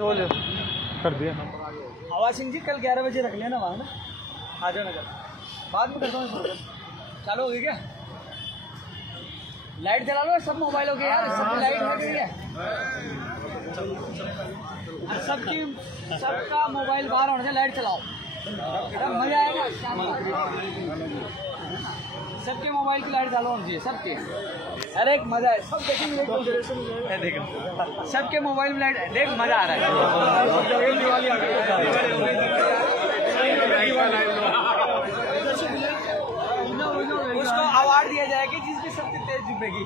कर दिया। आवाज सिंह जी कल 11 बजे रख लेना वहाँ ना, आ जाओ नगर, बाद में करता हूँ। चालू हो गई क्या? लाइट जला लो सब मोबाइलों के यार, सबकी लाइट लग रही है, सबका मोबाइल बाहर होने से लाइट चलाओ, मजा आएगा शाम को। सबके मोबाइल की लाइट चालू होनी चाहिए सबके, अरे एक मजा है, सब देखेंगे देखो सबके मोबाइल में लाइट, देख मजा आ रहा है। उसको अवार्ड दिया जाएगा जिसकी सबसे तेज जुबेगी।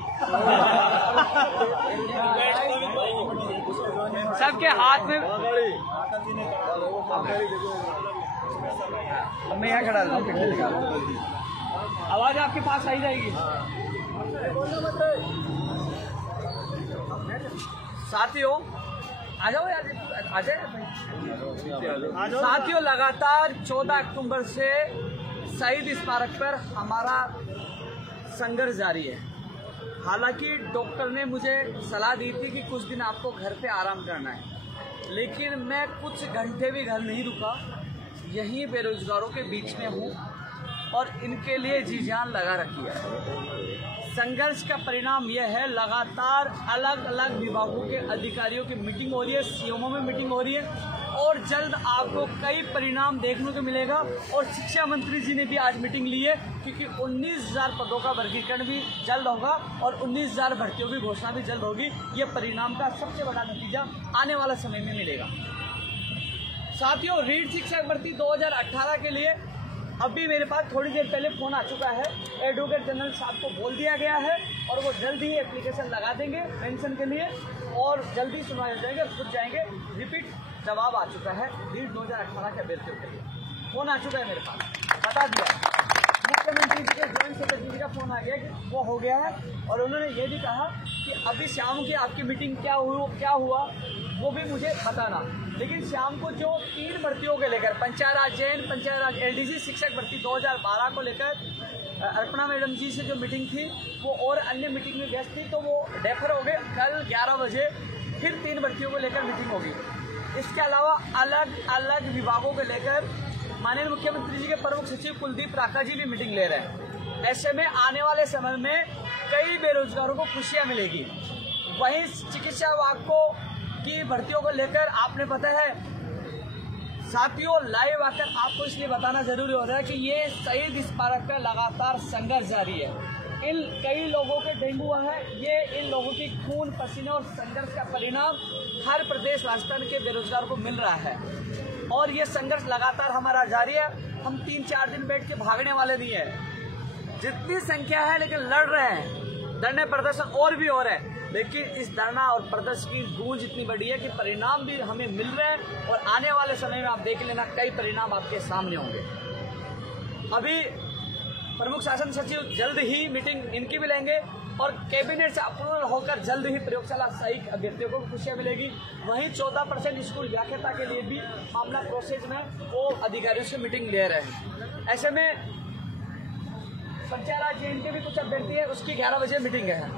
सबके हाथ में, अब मैं यहाँ खड़ा हूँ, आवाज आपके पास आई जाएगी। साथियों आ जाओ यार, आ जाए साथियों। लगातार 14 अक्टूबर से शहीद स्मारक पर हमारा संघर्ष जारी है। हालांकि डॉक्टर ने मुझे सलाह दी थी कि कुछ दिन आपको घर पे आराम करना है, लेकिन मैं कुछ घंटे भी घर नहीं रुका, यहीं बेरोजगारों के बीच में हूँ और इनके लिए जी जान लगा रखी है। संघर्ष का परिणाम यह है, लगातार अलग अलग विभागों के अधिकारियों की मीटिंग हो रही है, सीएमओ में मीटिंग हो रही है और जल्द आपको कई परिणाम देखने को मिलेगा। और शिक्षा मंत्री जी ने भी आज मीटिंग ली है, क्योंकि 19,000 पदों का वर्गीकरण भी जल्द होगा और 19,000 भर्तियों की घोषणा भी जल्द होगी। ये परिणाम का सबसे बड़ा नतीजा आने वाला समय में मिलेगा। साथियों, रीट शिक्षक भर्ती 2018 के लिए अभी मेरे पास थोड़ी देर पहले फोन आ चुका है, एडवोकेट जनरल साहब को बोल दिया गया है और वो जल्द ही एप्लीकेशन लगा देंगे पेंशन के लिए और जल्दी सुनवाई हो जाएंगे, खुद जाएंगे। रिपीट जवाब आ चुका है रीट 2018 के अभ्यर्थियों के लिए, फोन आ चुका है मेरे पास, बता दिया। मुख्यमंत्री जी के जॉइंट सेक्रेटरी जी का फोन आ गया कि वो हो गया है और उन्होंने ये भी कहा कि अभी शाम की आपकी मीटिंग क्या हुआ वो भी मुझे बताना। लेकिन शाम को जो 3 भर्तियों के लेकर पंचायत राज जैन, पंचायत राज एलडीसी शिक्षक भर्ती 2012 को लेकर अर्पणा मैडम जी से जो मीटिंग थी वो और अन्य मीटिंग में व्यस्त थी, तो वो डेफर हो गए। कल 11 बजे फिर 3 भर्तियों को लेकर मीटिंग होगी। इसके अलावा अलग अलग विभागों को लेकर माननीय मुख्यमंत्री जी के प्रमुख सचिव कुलदीप राका जी भी मीटिंग ले रहे हैं। ऐसे में आने वाले समय में कई बेरोजगारों को खुशियां मिलेगी। वहीं चिकित्सा विभाग की भर्तियों को लेकर आपने पता है साथियों, लाइव आकर आपको इसलिए बताना जरूरी हो रहा है कि ये शहीद स्मारक का लगातार संघर्ष जारी है। इन कई लोगों के डेंगू हुआ है, ये इन लोगों की खून पसीने और संघर्ष का परिणाम हर प्रदेश राजस्थान के बेरोजगार को मिल रहा है और ये संघर्ष लगातार हमारा जारी है। हम 3-4 दिन बैठ के भागने वाले नहीं है, जितनी संख्या है लेकिन लड़ रहे हैं। धरने प्रदर्शन और भी हो रहे हैं, लेकिन इस धरना और प्रदर्शन की गूंज इतनी बड़ी है कि परिणाम भी हमें मिल रहे हैं और आने वाले समय में आप देख लेना कई परिणाम आपके सामने होंगे। अभी प्रमुख शासन सचिव जल्द ही मीटिंग इनकी भी लेंगे और कैबिनेट से अप्रूवल होकर जल्द ही प्रयोगशाला सही अभ्यर्थियों को खुशियां मिलेगी। वहीं 14% स्कूल व्याख्याता के लिए भी मामला प्रोसेस में, वो अधिकारियों से मीटिंग ले रहे हैं। ऐसे में पंचायत राज जैन के भी कुछ अभ्यर्थी है, उसकी 11 बजे मीटिंग है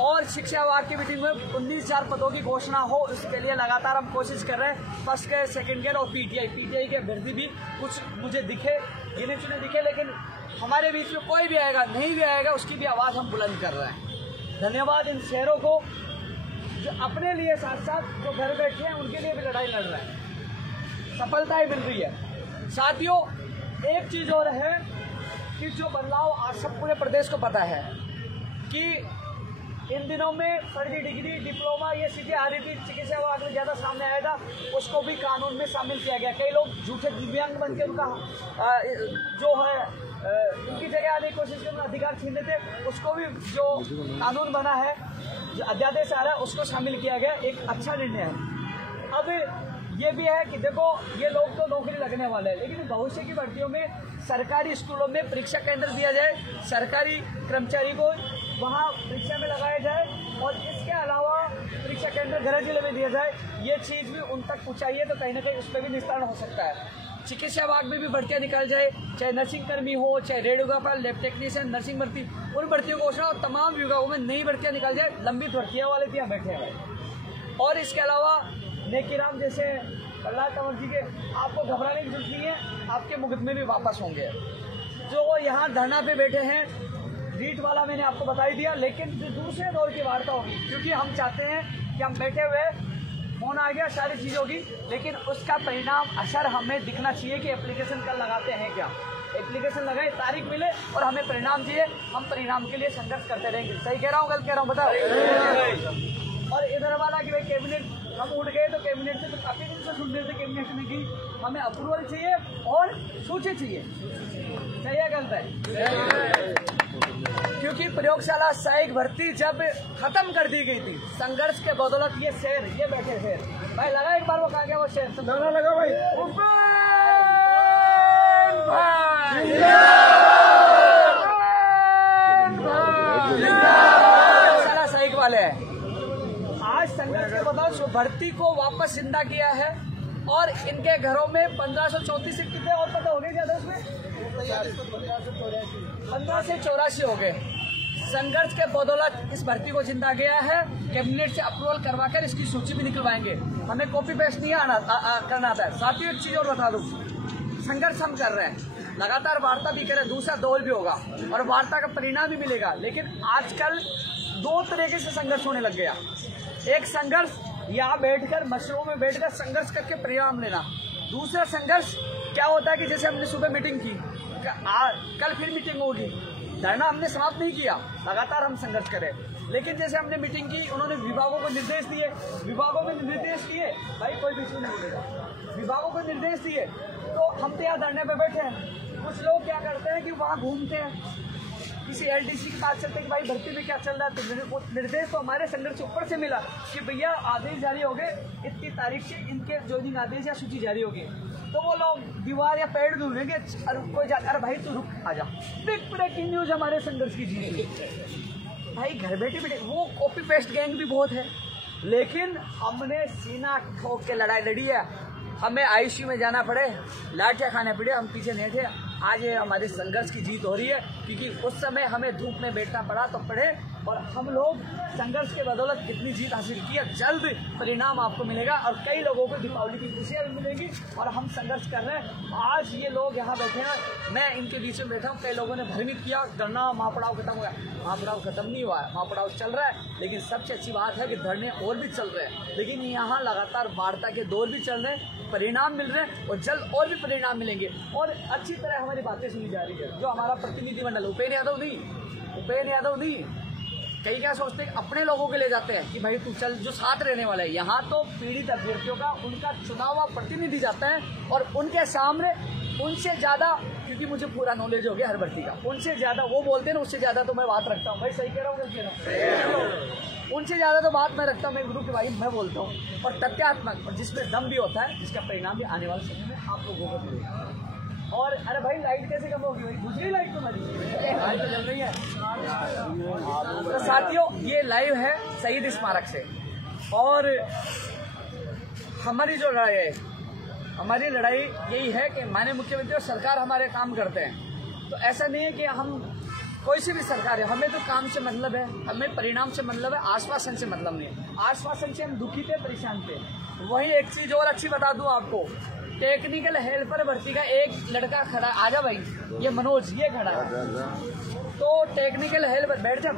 और शिक्षा विभाग की मीटिंग में 19,000 पदों की घोषणा हो, इसके लिए लगातार हम कोशिश कर रहे हैं। फर्स्ट ग्रेड, सेकंड ग्रेड और पीटीआई के अभ्यर्थी भी कुछ मुझे दिखे, गिने चुने दिखे, लेकिन हमारे बीच में कोई भी आएगा नहीं भी आएगा उसकी भी आवाज़ हम बुलंद कर रहे हैं। धन्यवाद इन शहरों को जो अपने लिए साथ साथ जो घर बैठे हैं उनके लिए भी लड़ाई लड़ रहे हैं, सफलताएं मिल रही है। साथियों, एक चीज़ और है कि जो बदलाव आज सब पूरे प्रदेश को पता है कि इन दिनों में फर्जी डिग्री, डिप्लोमा ये सीधे आ रही थी, चिकित्सा विभाग में ज़्यादा सामने आया था, उसको भी कानून में शामिल किया गया। कई लोग झूठे दिव्यांग बन के उनका जो है उनकी जगह आने की कोशिश करने अधिकार छीन लेते, उसको भी जो कानून बना है, जो अध्यादेश आ रहा है उसको शामिल किया गया। एक अच्छा निर्णय है। अब ये भी है कि देखो ये लोग तो नौकरी लगने वाले हैं, लेकिन भविष्य की भर्तियों में सरकारी स्कूलों में परीक्षा केंद्र दिया जाए, सरकारी कर्मचारी को वहाँ परीक्षा में लगाया जाए और इसके अलावा परीक्षा केंद्र घर जिले में दिया जाए। ये चीज़ भी उन तक पहुँचाइए तो कहीं ना कहीं उस पर भी निस्तारण हो सकता है। चिकित्सा विभाग में भी भर्तियाँ निकाल जाए, चाहे नर्सिंग कर्मी हो, चाहे रेडियोग्राफर, लैब टेक्नीशियन, नर्सिंग भर्ती, उन भर्तियों को घोषणा और तमाम विभागों में नई भर्तियाँ निकाल जाए। लंबित भर्तियाँ वाले भी यहाँ बैठे हैं और इसके अलावा नेकीराम जैसे प्रहलाद कंवर जी के, आपको घबराने की जरूरत नहीं है, आपके मुकदमे भी वापस होंगे। जो यहाँ धरना पे बैठे हैं, रीट वाला मैंने आपको बता ही दिया, लेकिन दूसरे दौर की वार्ता होगी, क्योंकि हम चाहते हैं कि हम बैठे हुए फोन आ गया, सारी चीज़ होगी, लेकिन उसका परिणाम असर हमें दिखना चाहिए कि एप्लीकेशन कल लगाते हैं क्या, एप्लीकेशन लगाए, तारीख मिले और हमें परिणाम चाहिए। हम परिणाम के लिए संघर्ष करते रहेंगे। सही कह रहा हूँ, गलत कह रहा हूँ, बताओ। और इधर वाला कि भाई कैबिनेट हम उठ गए, तो कैबिनेट से तो काफी दिन से सुन रहे थे कैबिनेट में कि हमें अप्रूवल चाहिए और सूची चाहिए। सही है, गलत है? क्योंकि प्रयोगशाला सहायक भर्ती जब खत्म कर दी गई थी संघर्ष के बदौलत, ये शेर, ये बैठे शेर भाई लगा एक बार, वो कहा गया वो शेर तो लगा भाई, प्रयोगशाला सहायक वाले हैं। आज संघर्ष के बदौलत भर्ती को वापस जिंदा किया है और इनके घरों में 1534 सीट कितने और पता हो गए क्या? उसमें 15 से 84 हो गए। संघर्ष के बदौलत इस भर्ती को जिंदा गया है। कैबिनेट से अप्रूवल करवाकर इसकी सूची भी निकलवाएंगे। हमें कॉपी पेस्ट नहीं करना आता है। साथियों, एक चीज और बता दूं, संघर्ष हम कर रहे हैं, लगातार वार्ता भी करें, दूसरा दौर भी होगा और वार्ता का परिणाम भी मिलेगा। लेकिन आजकल दो तरीके से संघर्ष होने लग गया। एक संघर्ष यहाँ बैठकर मशरूम में बैठकर संघर्ष करके परिणाम लेना। दूसरा संघर्ष क्या होता है कि जैसे हमने सुबह मीटिंग की, कल फिर मीटिंग होगी, धरना हमने समाप्त नहीं किया, लगातार हम संघर्ष करें। लेकिन जैसे हमने मीटिंग की, उन्होंने विभागों को निर्देश दिए, विभागों में निर्देश दिए, भाई कोई भी नहीं बोलेगा, विभागों को निर्देश दिए, तो हम तो यहाँ धरने पे बैठे हैं। कुछ लोग क्या करते हैं कि वहाँ घूमते हैं, किसी एलडीसी के पास चलते हैं कि भाई भर्ती में क्या चल रहा है, तो निर्देश तो हमारे संघर्ष से ऊपर से मिला कि भैया आदेश जारी हो गए, इतनी तारीख से इनके ज्वाइनिंग आदेश या सूची जारी होगी। तो वो लोग दीवार या पेड़ ढूंढेंगे, कोई जाकर भाई तू रुक आ जा, बिग ब्रेकिंग न्यूज हमारे संघर्ष की जीत। भाई घर बैठे बैठे वो कॉपी पेस्ट गैंग भी बहुत है, लेकिन हमने सीना ठोक के लड़ाई लड़ी है। हमें आईसीयू में जाना पड़े, लाठियाँ खाने पड़े, हम पीछे नहीं थे। आज ये हमारे संघर्ष की जीत हो रही है, क्योंकि उस समय हमें धूप में बैठना पड़ा तो पड़े, और हम लोग संघर्ष के बदौलत कितनी जीत हासिल की है। जल्द परिणाम आपको मिलेगा और कई लोगों को दीपावली की खुशियाँ भी मिलेंगी। और हम संघर्ष कर रहे हैं। आज ये लोग यहाँ बैठे हैं, मैं इनके बीच में बैठा हूँ। कई लोगों ने भ्रमित किया धरना महापड़ाव खत्म हो गया, महापड़ाव खत्म नहीं हुआ है, महापड़ाव चल रहा है। लेकिन सबसे अच्छी बात है कि धरने और भी चल रहे हैं, लेकिन यहाँ लगातार वार्ता के दौर भी चल रहे हैं, परिणाम मिल रहे हैं और जल्द और भी परिणाम मिलेंगे। और अच्छी तरह हमारी बातें सुनी जा रही है। जो हमारा प्रतिनिधिमंडल उपेंद्र यादव नहीं, कई क्या सोचते हैं अपने लोगों के ले जाते हैं कि भाई तू चल, जो साथ रहने वाला है। यहाँ तो पीड़ित अभ्यर्थियों का उनका चुनाव हुआ प्रतिनिधि जाता है और उनके सामने उनसे ज्यादा, क्योंकि मुझे पूरा नॉलेज हो गया हर भर्ती का, उनसे ज्यादा वो बोलते हैं ना, उससे ज्यादा तो मैं बात रखता हूँ। भाई सही कह रहा हूँ, गलत कह रहा हूँ? उनसे ज्यादा तो बात मैं रखता हूँ, मैं गुरु के भाई मैं बोलता हूँ, और तथ्यात्मक, और जिसमें दम भी होता है, जिसका परिणाम भी आने वाले समय में आप लोगों को मिलेगा। और अरे भाई लाइट कैसे कम होगी भाई, दूसरी लाइट तो मरी आज तो जल रही है। तो साथियों, ये लाइव है शहीद स्मारक से, और हमारी जो लड़ाई है, हमारी लड़ाई यही है कि माननीय मुख्यमंत्री और सरकार हमारे काम करते हैं। तो ऐसा नहीं है कि हम कोई सी भी सरकार है, हमें तो काम से मतलब है, हमें परिणाम से मतलब है, आश्वासन से मतलब नहीं है। आश्वासन से हम दुखी थे, परेशान थे। वही एक चीज और अच्छी बता दूं आपको, टेक्निकल हेल्पर भर्ती का एक लड़का खड़ा, आजा भाई, ये मनोज, ये खड़ा है। तो टेक्निकल हेल्पर, बैठ जा,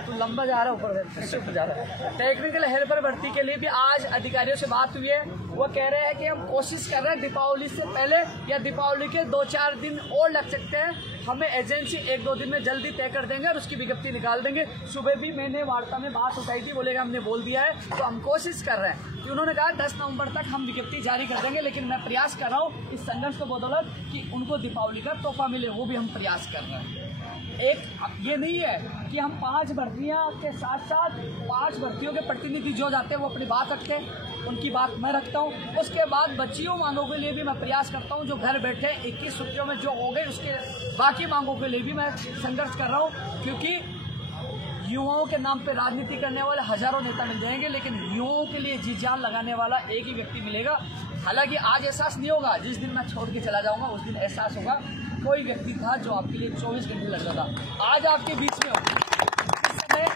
तू लंबा जा रहा है, ऊपर जा रहा है। टेक्निकल हेल्पर भर्ती के लिए भी आज अधिकारियों से बात हुई है। वो कह रहे हैं कि हम कोशिश कर रहे हैं दीपावली से पहले या दीपावली के 2-4 दिन और लग सकते हैं। हमें एजेंसी 1-2 दिन में जल्दी तय कर देंगे और उसकी विज्ञप्ति निकाल देंगे। सुबह भी मैंने वार्ता में बात उठाई थी, बोलेगा हमने बोल दिया है, तो हम कोशिश कर रहे हैं कि उन्होंने कहा 10 नवंबर तक हम विज्ञप्ति जारी कर देंगे। लेकिन मैं प्रयास कर रहा हूँ इस संघर्ष को बदौलत कि उनको दीपावली का तोहफा मिले, वो भी हम प्रयास कर रहे हैं। एक ये नहीं है कि हम 5 भर्तियां के साथ साथ 5 भर्तियों के प्रतिनिधि जो जाते हैं वो अपनी बात रखते हैं, उनकी बात मैं रखता हूं। उसके बाद बच्चियों मांगों के लिए भी मैं प्रयास करता हूं, जो घर बैठे 21 छुट्टियों में जो हो गए, उसके बाकी मांगों के लिए भी मैं संघर्ष कर रहा हूं। क्योंकि युवाओं के नाम पे राजनीति करने वाले हजारों नेता मिल जाएंगे, लेकिन युवाओं के लिए जी जान लगाने वाला एक ही व्यक्ति मिलेगा। हालांकि आज एहसास नहीं होगा, जिस दिन मैं छोड़ के चला जाऊंगा उस दिन एहसास होगा। कोई व्यक्ति था जो आपके लिए 24 घंटे लगता था, आज आपके बीच में हो। जिस समय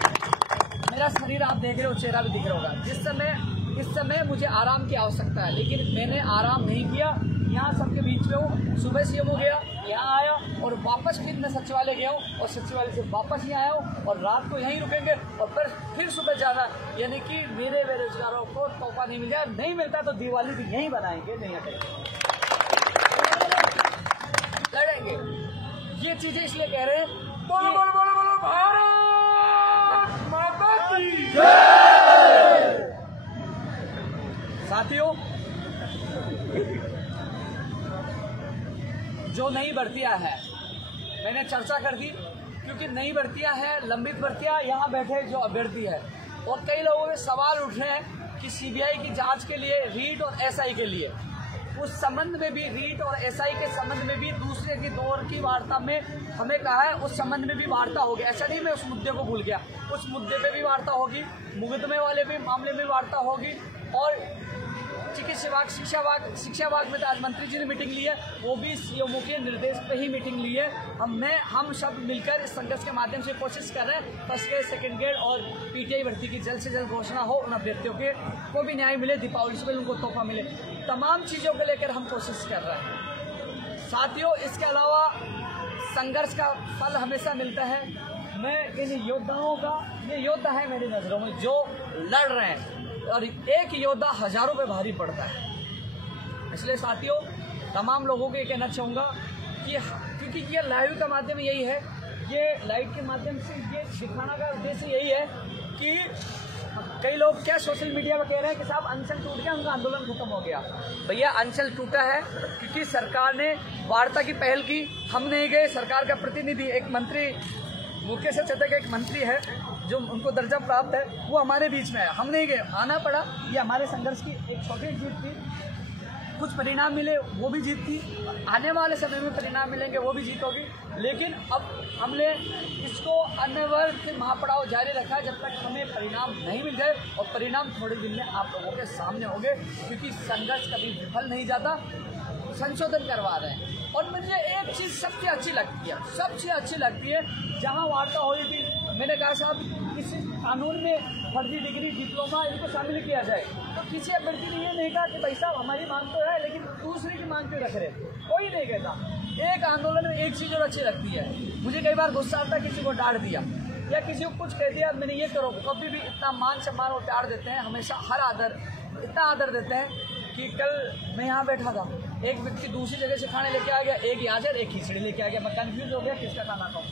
मेरा शरीर आप देख रहे हो, चेहरा भी दिख रहा होगा, जिस समय इस समय मुझे आराम की आवश्यकता है, लेकिन मैंने आराम नहीं किया। यहाँ सबके बीच में हूँ। सुबह सीएम हो गया, यहाँ आया और वापस फिर मैं सचिवालय गया हूँ और सचिवालय से वापस यहाँ आया हूँ और रात को यहीं रुकेंगे और फिर सुबह जाना। यानी कि मेरे बेरोजगारों को तोहफा नहीं मिल जाए, नहीं मिलता तो दिवाली भी यहीं बनाएंगे, नहीं हटेंगे, लड़ेंगे। ये चीजें इसलिए कह रहे हैं, बोलो बोलो बोलो बोलो भारत माता की जय। साथियों, जो नई भर्तियां है मैंने चर्चा कर दी, क्योंकि नई भर्तियां है, लंबित भर्तियां, यहाँ बैठे जो अभ्यर्थी है और कई लोगों के सवाल उठ रहे हैं कि सीबीआई की जांच के लिए, रीट और एसआई के लिए, उस संबंध में भी, रीट और एसआई के संबंध में भी दूसरे की दौर की वार्ता में हमें कहा है, उस संबंध में भी वार्ता होगी। ऐसा नहीं मैं उस मुद्दे को भूल गया, उस मुद्दे पे भी वार्ता होगी, मुकदमे वाले भी मामले में वार्ता होगी। और चिकित्सा विभाग, शिक्षा विभाग में तो आज मंत्री जी ने मीटिंग ली है, वो भी सीएमओ के निर्देश पे ही मीटिंग ली है। हम सब मिलकर इस संघर्ष के माध्यम से कोशिश कर रहे हैं फर्स्ट ग्रेड, सेकंड ग्रेड और पीटीआई भर्ती की जल्द से जल्द घोषणा हो, उन अभ्यर्थियों के को भी न्याय मिले, दीपावली से उनको तोहफा मिले। तमाम चीज़ों को लेकर हम कोशिश कर रहे हैं। साथियों, इसके अलावा संघर्ष का फल हमेशा मिलता है। मैं इन योद्धाओं का, ये योद्धा है मेरी नज़रों में जो लड़ रहे हैं, और एक योद्धा हजारों पे भारी पड़ता है। इसलिए साथियों, तमाम लोगों को ये कहना चाहूँगा कि क्योंकि ये लाइव का माध्यम यही है, ये लाइव के माध्यम से ये दिखाना का उद्देश्य यही है कि कई लोग क्या सोशल मीडिया पर कह रहे हैं कि साहब अनशन टूट गया, उनका आंदोलन खत्म हो गया। भैया, अनशन टूटा है क्योंकि सरकार ने वार्ता की पहल की, हम नहीं गए। सरकार का प्रतिनिधि, एक मंत्री, मुकेश चतक एक मंत्री है जो उनको दर्जा प्राप्त है, वो हमारे बीच में है, हम नहीं गए, आना पड़ा। ये हमारे संघर्ष की एक छोटी जीत थी, कुछ परिणाम मिले, वो भी जीत थी। आने वाले समय में परिणाम मिलेंगे, वो भी जीत होगी। लेकिन अब हमने इसको अनवरत महापड़ाव जारी रखा जब तक हमें परिणाम नहीं मिल गए, और परिणाम थोड़े दिन में आप लोगों के सामने होंगे, क्योंकि संघर्ष कभी विफल नहीं जाता। संशोधन करवा रहे हैं। और मुझे एक चीज़ सबसे अच्छी लगती है, जहाँ वार्ता हो रही थी, मैंने कहा साहब इस कानून में फर्जी डिग्री, डिप्लोमा, इनको शामिल किया जाए। तो किसी अभ्यर्थी ने ये नहीं कहा कि भाई साहब हमारी मांग तो है, लेकिन दूसरे की मांग क्यों रख रहे, कोई नहीं कहता। एक आंदोलन में एक चीज़ और अच्छी लगती है, मुझे कई बार गुस्सा आता है, किसी को डांट दिया या किसी को कुछ कह दिया, मैंने ये करो, कभी भी इतना मान सम्मान और प्यार देते हैं, हमेशा हर आदर, इतना आदर देते हैं कि कल मैं यहाँ बैठा था, एक व्यक्ति दूसरी जगह से खाने लेके आ गया, एक यहाँ से एक खिचड़ी लेके आ गया, मैं कंफ्यूज हो गया किसका खाना खाऊं।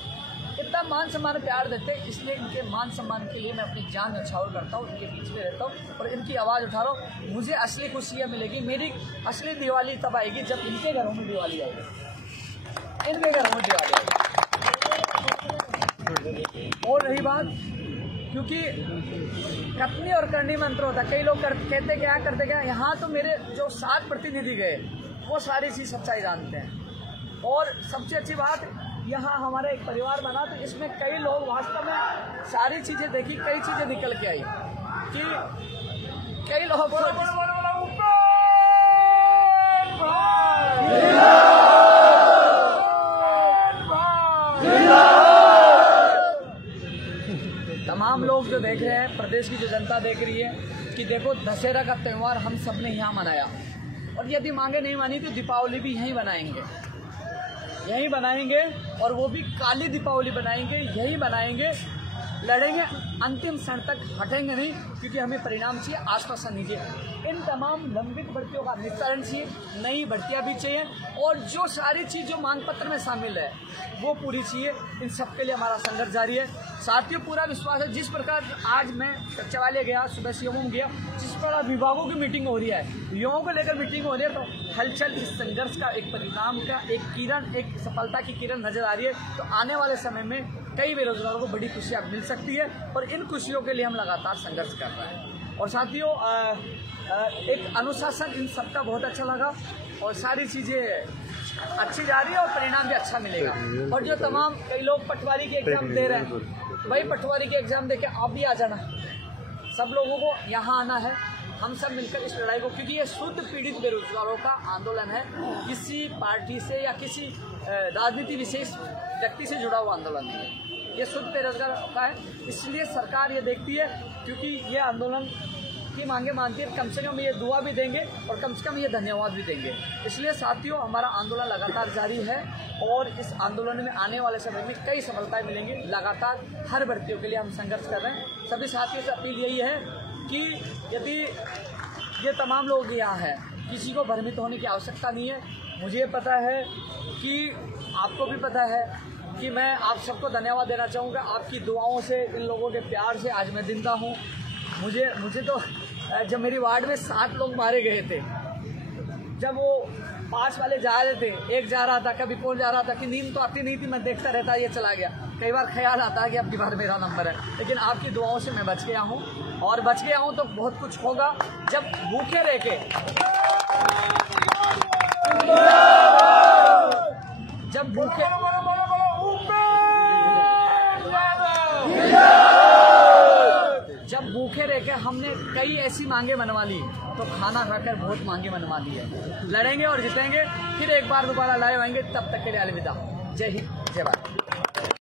इतना मान सम्मान प्यार देते हैं, इसलिए इनके मान सम्मान के लिए मैं अपनी जान न्यौछावर करता हूँ, इनके बीच में रहता हूँ और इनकी आवाज़ उठा रहा हूँ। मुझे असली खुशी यह मिलेगी, मेरी असली दिवाली तब आएगी जब इनके घरों में दिवाली आएगी, इनके घरों में दिवाली आएगी। और रही बात, क्योंकि कथनी और करनी में अंतर होता है, कई लोग कहते क्या करते क्या, यहाँ तो मेरे जो 7 प्रतिनिधि गए वो सारी चीज़ सच्चाई जानते हैं। और सबसे अच्छी बात, यहाँ हमारा एक परिवार बना, तो इसमें कई लोग वास्तव में सारी चीज़ें देखी, कई चीज़ें निकल के आई कि कई लोग तमाम लोग जो देख रहे हैं, प्रदेश की जो जनता देख रही है कि देखो दशहरा का त्यौहार हम सब ने यहाँ मनाया, और यदि मांगे नहीं मानी तो दीपावली भी यहीं बनाएंगे और वो भी काली दीपावली बनाएंगे, यही बनाएंगे, लड़ेंगे, अंतिम क्षण तक हटेंगे नहीं, क्योंकि हमें परिणाम चाहिए, आश्वासन नहीं चाहिए। इन तमाम लंबित भर्तियों का निस्तारण चाहिए, नई भर्तियां भी चाहिए, और जो सारी चीज़ जो मांग पत्र में शामिल है वो पूरी चाहिए। इन सब के लिए हमारा संघर्ष जारी है। साथियों, पूरा विश्वास है, जिस प्रकार आज मैं सचिवालय गया, सुबह सीएमओ गया, जिस प्रकार विभागों की मीटिंग हो रही है, युवाओं को लेकर मीटिंग हो रही है, तो हलचल इस संघर्ष का, एक परिणाम का, एक किरण, एक सफलता की किरण नजर आ रही है। तो आने वाले समय में कई बेरोजगारों को बड़ी खुशियाँ मिल सकती है, और इन खुशियों के लिए हम लगातार संघर्ष कर रहे हैं। और साथियों, एक अनुशासन इन सबका बहुत अच्छा लगा, और सारी चीज़ें अच्छी जा रही है और परिणाम भी अच्छा मिलेगा। और जो तमाम कई लोग पटवारी के एग्जाम दे रहे हैं, भाई पटवारी के एग्जाम देके आप भी आ जाना, सब लोगों को यहाँ आना है, हम सब मिलकर इस लड़ाई को, क्योंकि ये शुद्ध पीड़ित बेरोजगारों का आंदोलन है, किसी पार्टी से या किसी राजनीति विशेष व्यक्ति से जुड़ा हुआ आंदोलन नहीं है, ये शुद्ध बेरोजगार का है। इसलिए सरकार ये देखती है, क्योंकि ये आंदोलन सबकी मांगे मानती है, कम से कम ये दुआ भी देंगे और कम से कम ये धन्यवाद भी देंगे। इसलिए साथियों, हमारा आंदोलन लगातार जारी है और इस आंदोलन में आने वाले समय में कई सफलताएं मिलेंगी। लगातार हर भर्तियों के लिए हम संघर्ष कर रहे हैं। सभी साथियों से अपील यही है कि यदि ये तमाम लोग यहाँ हैं, किसी को भ्रमित होने की आवश्यकता नहीं है। मुझे पता है कि आपको भी पता है कि मैं आप सबको धन्यवाद देना चाहूँगा। आपकी दुआओं से, इन लोगों के प्यार से आज मैं जिंदा हूँ। मुझे तो जब मेरी वार्ड में 7 लोग मारे गए थे, जब वो 5 वाले जा रहे थे, एक जा रहा था, कभी कौन जा रहा था, कि नींद तो आती नहीं थी, मैं देखता रहता ये चला गया। कई बार ख्याल आता है कि अब की बार मेरा नंबर है, लेकिन आपकी दुआओं से मैं बच गया हूँ और बच गया हूँ तो बहुत कुछ होगा। जब भूखे रह के जब भूखे रह के हमने कई ऐसी मांगे मनवा ली, तो खाना खाकर बहुत मांगे मनवा ली है। लड़ेंगे और जीतेंगे, फिर एक बार दोबारा लाए होंगे। तब तक के लिए अलविदा। जय हिंद, जय भारत।